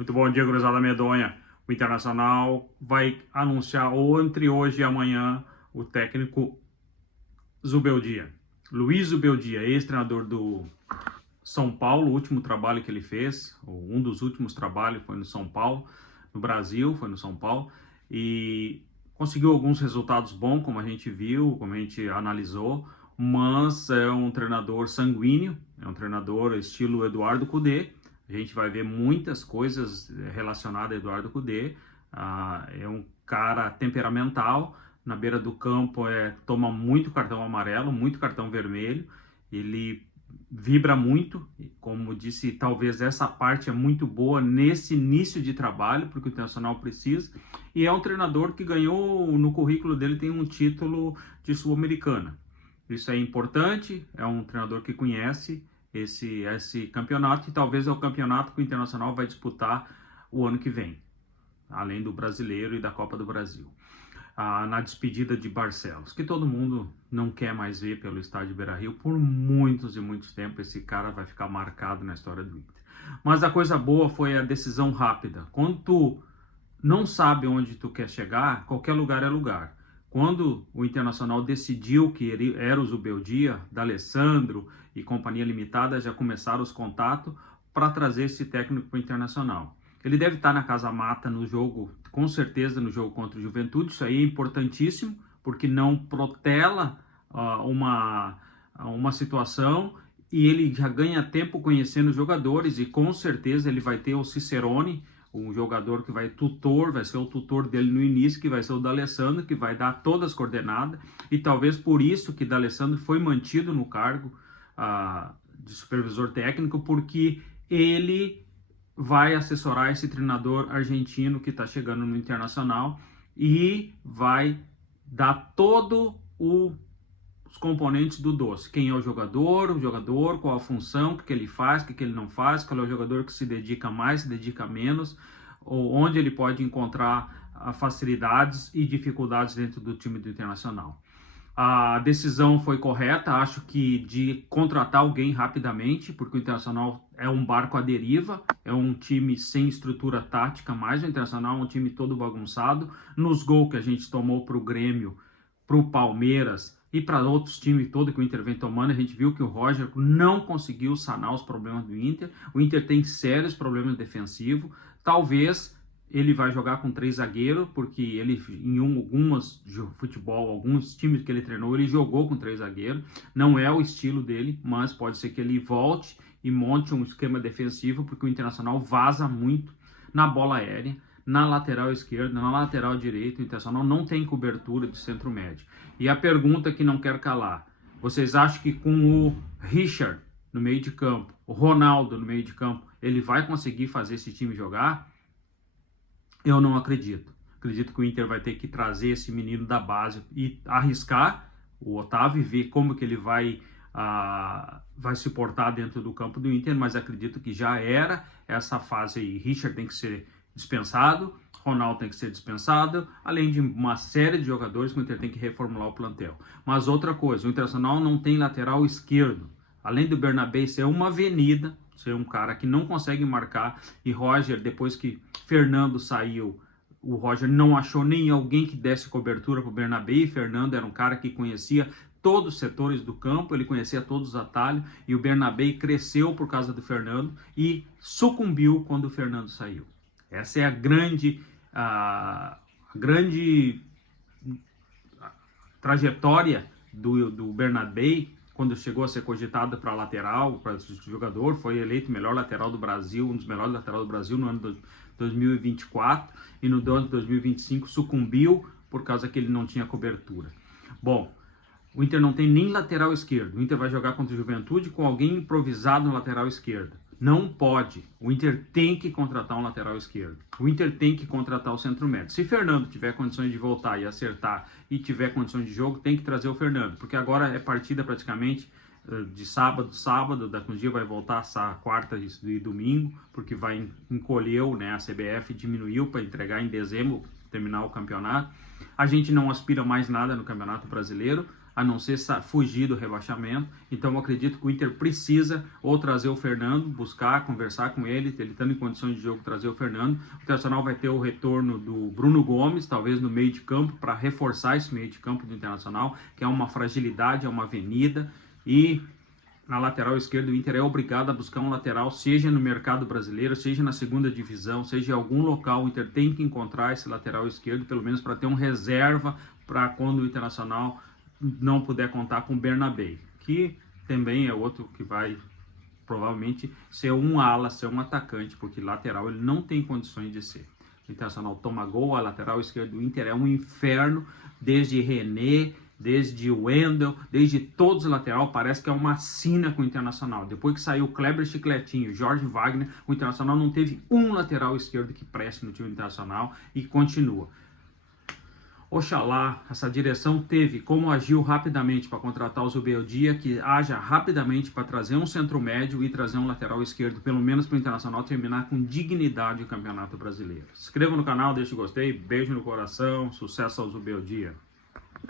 Muito bom dia, gurizada medonha. O Internacional vai anunciar entre hoje e amanhã o técnico Zubeldia. Luiz Zubeldia, ex-treinador do São Paulo, o último trabalho que ele fez, ou um dos últimos trabalhos foi no São Paulo, no Brasil, foi no São Paulo, e conseguiu alguns resultados bons, como a gente viu, como a gente analisou, mas é um treinador sanguíneo, é um treinador estilo Eduardo Cudê. A gente vai ver muitas coisas relacionadas a Eduardo Cudê. É um cara temperamental, na beira do campo toma muito cartão amarelo, muito cartão vermelho, ele vibra muito, como disse, talvez essa parte é muito boa nesse início de trabalho, porque o Internacional precisa, e é um treinador que ganhou, no currículo dele tem um título de Sul-Americana. Isso é importante, é um treinador que conhece esse campeonato, e talvez é o campeonato que o Internacional vai disputar o ano que vem, além do Brasileiro e da Copa do Brasil. Na despedida de Barcelos, que todo mundo não quer mais ver pelo estádio Beira-Rio por muitos e muitos tempos. Esse cara vai ficar marcado na história do Inter. Mas a coisa boa foi a decisão rápida. Quando tu não sabe onde tu quer chegar, qualquer lugar é lugar. Quando o Internacional decidiu que ele era o Zubeldia, D'Alessandro e Companhia Limitada, já começaram os contatos para trazer esse técnico para o Internacional. Ele deve estar na casa mata no jogo, com certeza no jogo contra o Juventude. Isso aí é importantíssimo, porque não protela uma situação, e ele já ganha tempo conhecendo os jogadores, e com certeza ele vai ter o Cicerone, um jogador que vai ser o tutor dele no início, que vai ser o D'Alessandro, que vai dar todas as coordenadas, e talvez por isso que D'Alessandro foi mantido no cargo de supervisor técnico, porque ele vai assessorar esse treinador argentino que está chegando no Internacional e vai dar todos os componentes do doce. Quem é o jogador, qual a função, o que ele faz, o que ele não faz, qual é o jogador que se dedica mais, se dedica menos, ou onde ele pode encontrar facilidades e dificuldades dentro do time do Internacional. A decisão foi correta, acho que de contratar alguém rapidamente, porque o Internacional é um barco à deriva, é um time sem estrutura tática, mais o Internacional é um time todo bagunçado. Nos gols que a gente tomou para o Grêmio, para o Palmeiras e para outros times todos que o Inter vem tomando, a gente viu que o Roger não conseguiu sanar os problemas do Inter. O Inter tem sérios problemas defensivos, talvez ele vai jogar com 3 zagueiros, porque ele em algumas futebol, alguns times que ele treinou, ele jogou com 3 zagueiros. Não é o estilo dele, mas pode ser que ele volte e monte um esquema defensivo, porque o Internacional vaza muito na bola aérea, na lateral esquerda, na lateral direita. O Internacional não tem cobertura de centro médio. E a pergunta que não quero calar: vocês acham que com o Richard no meio de campo, o Ronaldo no meio de campo, ele vai conseguir fazer esse time jogar? Eu não acredito. Acredito que o Inter vai ter que trazer esse menino da base e arriscar o Otávio e ver como que ele vai se portar dentro do campo do Inter, mas acredito que já era essa fase aí. Richard tem que ser dispensado, Ronaldo tem que ser dispensado, além de uma série de jogadores que o Inter tem que reformular o plantel. Mas outra coisa, o Internacional não tem lateral esquerdo. Além do Bernabé ser uma avenida, ser um cara que não consegue marcar, e Roger, depois que Fernando saiu, o Roger não achou nem alguém que desse cobertura para o Bernabé, e Fernando era um cara que conhecia todos os setores do campo, ele conhecia todos os atalhos, e o Bernabé cresceu por causa do Fernando e sucumbiu quando o Fernando saiu. Essa é a grande trajetória do Bernabé. Quando chegou a ser cogitado para lateral, para esse jogador, foi eleito melhor lateral do Brasil, um dos melhores laterais do Brasil no ano de 2024, e no ano de 2025 sucumbiu por causa que ele não tinha cobertura. Bom, o Inter não tem nem lateral esquerdo. O Inter vai jogar contra o Juventude com alguém improvisado no lateral esquerdo. Não pode. O Inter tem que contratar um lateral esquerdo. O Inter tem que contratar o centro médio. Se Fernando tiver condições de voltar e acertar e tiver condições de jogo, tem que trazer o Fernando, porque agora é partida praticamente de sábado, daqui um dia vai voltar quarta e domingo, porque encolheu, né? A CBF diminuiu para entregar em dezembro, terminar o campeonato. A gente não aspira mais nada no Campeonato Brasileiro. a não ser fugir do rebaixamento. Então eu acredito que o Inter precisa ou trazer o Fernando, buscar, conversar com ele estando em condições de jogo, trazer o Fernando. O Internacional vai ter o retorno do Bruno Gomes, talvez no meio de campo, para reforçar esse meio de campo do Internacional, que é uma fragilidade, é uma avenida. E na lateral esquerda, o Inter é obrigado a buscar um lateral, seja no mercado brasileiro, seja na segunda divisão, seja em algum local. O Inter tem que encontrar esse lateral esquerdo, pelo menos para ter um reserva para quando o Internacional não puder contar com o Bernabé, que também é outro que vai provavelmente ser um ala, ser um atacante, porque lateral ele não tem condições de ser. O Internacional toma gol, a lateral esquerda do Inter é um inferno, desde René, desde o Wendel, desde todos os laterais, parece que é uma sina com o Internacional. Depois que saiu o Kleber Chicletinho, Jorge Wagner, o Internacional não teve um lateral esquerdo que preste no time internacional e continua. Oxalá essa direção teve como agiu rapidamente para contratar o Zubeldia, que haja rapidamente para trazer um centro médio e trazer um lateral esquerdo, pelo menos para o Internacional terminar com dignidade o Campeonato Brasileiro. Se inscreva no canal, deixe o gostei, beijo no coração, sucesso ao Zubeldia.